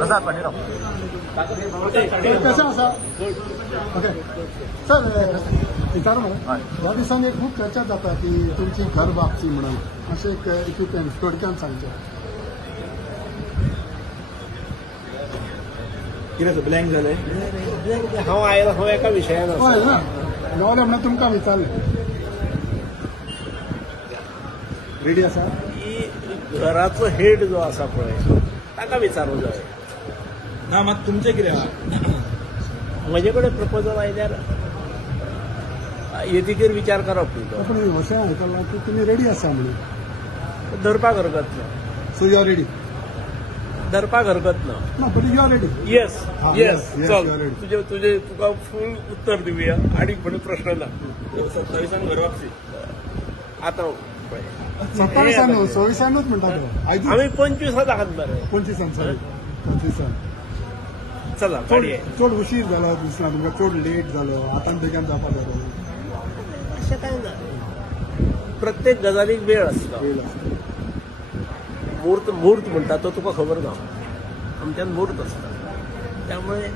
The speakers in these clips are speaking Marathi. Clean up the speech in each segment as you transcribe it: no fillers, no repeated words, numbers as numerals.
प्रसाद पांडेराव कसं असा ओके सर विचार मला ह्या दिसांनी एक खूप चर्चा जाता की तुमची घर बाबती म्हणून अशें एक तुवें थोडक्यान सांगचें कितें ब्लँक जालें हांव आयलो हांव एका विशयान हय ना गावले म्हणून तुमकां विचारलें रेडी आसा घराचो हेड जो आसा पळय ताका विचारूंक जाय ना मात तुमचें कितें आहा म्हजे कडेन प्रपोजल आयल्यार येतिकेर विचार करप न्ही तो पण अशें आयकलां की तुमी रेडी आसा म्हणून धरपाक हरकत ना सो यू आर रेडी धरपाक हरकत ना ना but you are ready yes yes yes, चल you are ready. तुका फूल उत्तर दिवया आनीक फुडें प्रश्न ना 27 घर वापसी आतां 27 न्हू 26च म्हणटा तो आमी 25 आहात मरे 25 सॉरी 25 चला गाडये चड उशीर जालो दिसना तुमकां चड लेट जालो आतां बेगीन जावपाक जालो अशें कांय ना प्रत्येक गजालीक वेळ आसता मुहूर्त म्हणटा तो तुका खबर ना आमच्यान मुहूर्त आसता त्यामुळे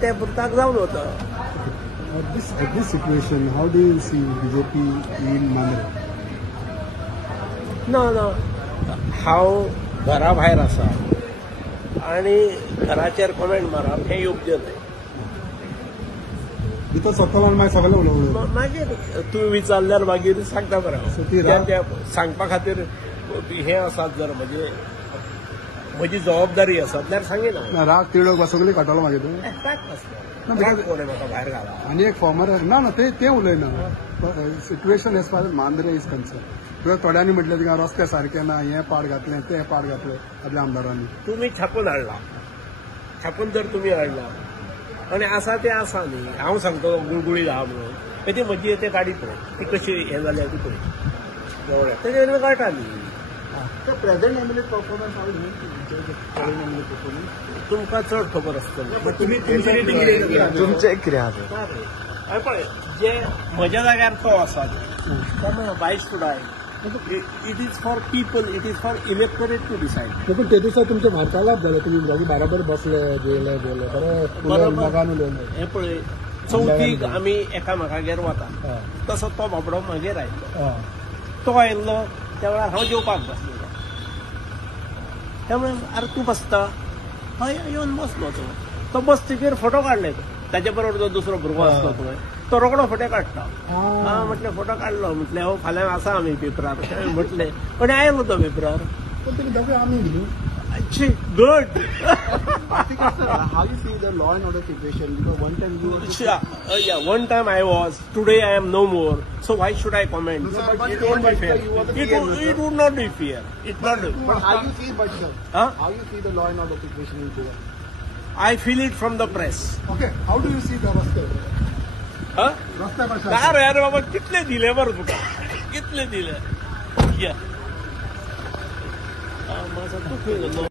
त्या मुहूर्ताक जावन वता At this situation, how do you see BJP in Mumbai? ना हांव घरा भायर आसा आनी घराचेर कमेंट मारप हें योग्य न्हय भितर सकयल मागीर सगळें उलोवं मागीर तुमी विचारल्यार मागीर सांगता बरें त्या सांगपा खातीर हें आसात जर म्हजी जबाबदारी आसा जाल्यार सांगिना राग तिडक सगळी काडटलो मागीर तूं कोणें म्हाका भायर घाला आनी एक फॉर्मर ना ते उलयना situation as far as Mandrem is concern तुवें थोड्यांनी म्हटलें थिंगा रस्ते सारके ना हें पाड घातलें तें पाड घातलें आपल्या आमदारांनी तुमी छापून हाडला छापून जर तुमी हाडला आनी आसा तें आसा न्ही हांव सांगतो गुळगुळीत आहा म्हणून ती म्हजी ते गाडी पळय ती कशी हें जाल्या ती पळय तेजेर कळटा न्ही प्रेझेंट एमएलए परफॉर्मन्स तुमकां चड खबर आसतली तुमी तुमची रेटिंग कितें दिता? तुमचे कितें आहा हय पळय जे म्हज्या जाग्यार तो आसा तेन्ना why should I it is for people it is for electorate to decide पूण ते दिसा तुमचे वार्तालाप जाले तुमी दोगी बराबर बसले गेले बरें मगान उलयले हें पळय चवथीक आमी एकामेकागेर वता तसो तो बाबडो मागीर आयलो तो आयिल्लो त्या वेळार हांव जेवपाक बसलेलो त्यामुळे अरे तूं बसता हय येवन बसलो तो बसतकीर फोटो काडले ताचे बरोबर जो दुसरो भुरगो आसलो पळय तो रोखडो फोटे काडटा हां म्हटलें फोटो काडलो म्हटलें हो फाल्यां आसा आमी पेपरार म्हटलें पण आयलो तो पेपरार पण तुमी दोगे आमी न्ही good How you see the law and order situation? Because one time you were yeah, one time I was. Today I am no more. So why should I comment? but It won't be fair. It would not be fair. It not. But how you see, but sir, Huh? how you see the law and order situation in Goa? I feel it from the press. Okay, how do you see the Raste? Huh? Raste पर काय यार बाबा कितले दिले बरं तुका कितले दिले या माझा